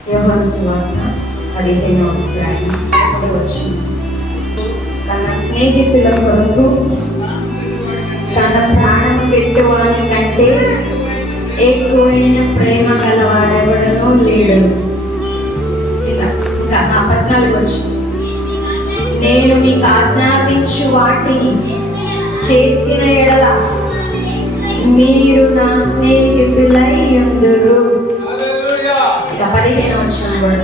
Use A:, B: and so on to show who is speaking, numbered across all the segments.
A: యోహాను సువార్త పదిహేనవ అధ్యాయం ఒకటవ తన స్నేహితుల కొరకు తన ప్రాణం పెట్టువాని కంటే ఎక్కువైన ప్రేమ గలవాడెవడనో లేడు. ఇంకా ఆ పద్నాలుగు వచ్చి నేను మీకు ఆజ్ఞాపించు వాటిని చేసిన ఎడల మీరు నా స్నేహితులై ఉందరు. వచ్చిన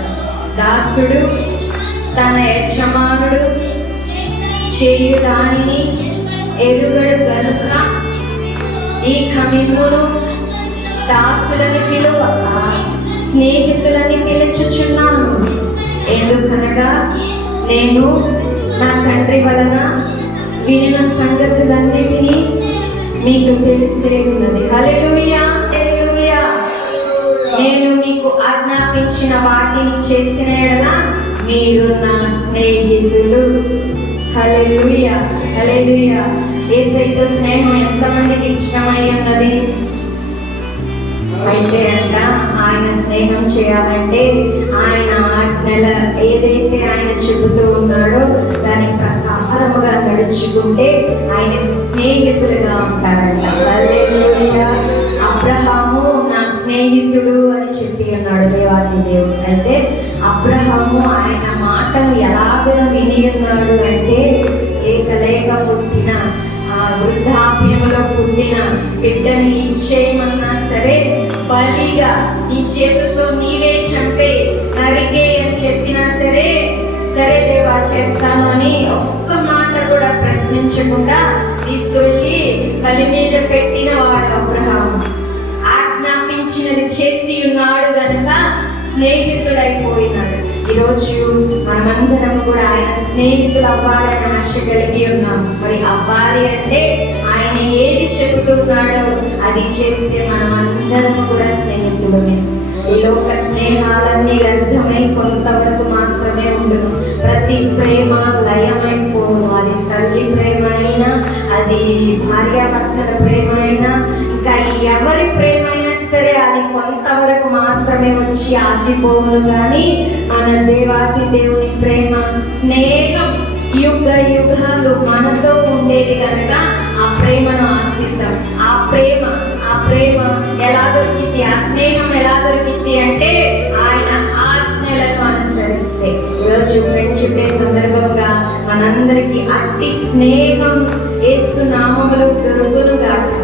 A: దాసుడు తన యజమానుడు చేయు దానిని ఎరుగడు గనుక ఈ కమిమును దాసులని పిలువ స్నేహితులని పిలుచుచున్నాను. ఎందుకనగా నేను నా తండ్రి వలన వినిన సంగతులన్నిటినీ మీకు తెలిసే ఉన్నది హలో మీకు ఆజ్ఞాపించిన వాటిని చేసిన ఎడల మీరు నా స్నేహితులు. హల్లెలూయా హల్లెలూయా. యేసయ్యతో స్నేహం ఎంతమందికి ఇష్టమై ఉన్నది? అయితే అంట ఆయన స్నేహం చేయాలంటే ఆయన ఆజ్ఞల ఏదైతే ఆయన చెబుతూ ఉన్నాడో దాని ప్రకారముగా నడుచుకుంటే ఆయన స్నేహితులుగా ఉంటారంట. అబ్రహాము నా స్నేహితుడు అని చెప్పి అన్నాడు దేవాది దేవుడు. అయితే అబ్రహము ఆయన మాటను ఎలాగ విని ఉన్నాడు అంటే ఏకలేక పుట్టిన వృద్ధాప్యంలో పుట్టిన బిడ్డని ఇచ్చేయమన్నా సరే బలిగా నీ చేతితో నీవే చంపే నరికే అని చెప్పినా సరే సరే దేవా చేస్తాను అని ఒక్క మాట కూడా ప్రశ్నించకుండా తీసుకువెళ్ళి బలి మీద పెట్టిన వాడు ఈరోజు మనమందరం కూడా ఆయన స్నేహితులు అవ్వాలని ఆశ కలిగి ఉన్నాం. మరి అవ్వాలి అంటే ఆయన ఏది చెబుతున్నాడో అది చేస్తే మనం అందరం కూడా స్నేహితులమే. ఈ లోక స్నేహాలన్నీ వ్యర్థమై కొంతవరకు మాత్రమే ఉండదు ప్రతి ప్రేమ లయమైపోను. అది తల్లి ప్రేమ అయినా అది భార్యాభర్తల ప్రేమ అయినా ఇంకా ఎవరి ప్రేమ అయినా సరే అది కొంతవరకు మాత్రమే వచ్చి ఆగిపోవును కానీ మన దేవాది దేవుని ప్రేమ స్నేహం యుగ యుగాలు మనతో ఉండేది కనుక ఆ ప్రేమను ఆశిస్తాం ఆ ప్రేమ ఆ ప్రేమ ఎలా దొరికింది? ఆ స్నేహం ఎలా దొరికింది అంటే ఆయన ఆజ్ఞలను అనుసరిస్తే. ఈరోజు ఫ్రెండ్షిప్ డే సందర్భంగా మనందరికీ అట్టి స్నేహం ఏసు నామములు దొరుకును కాదు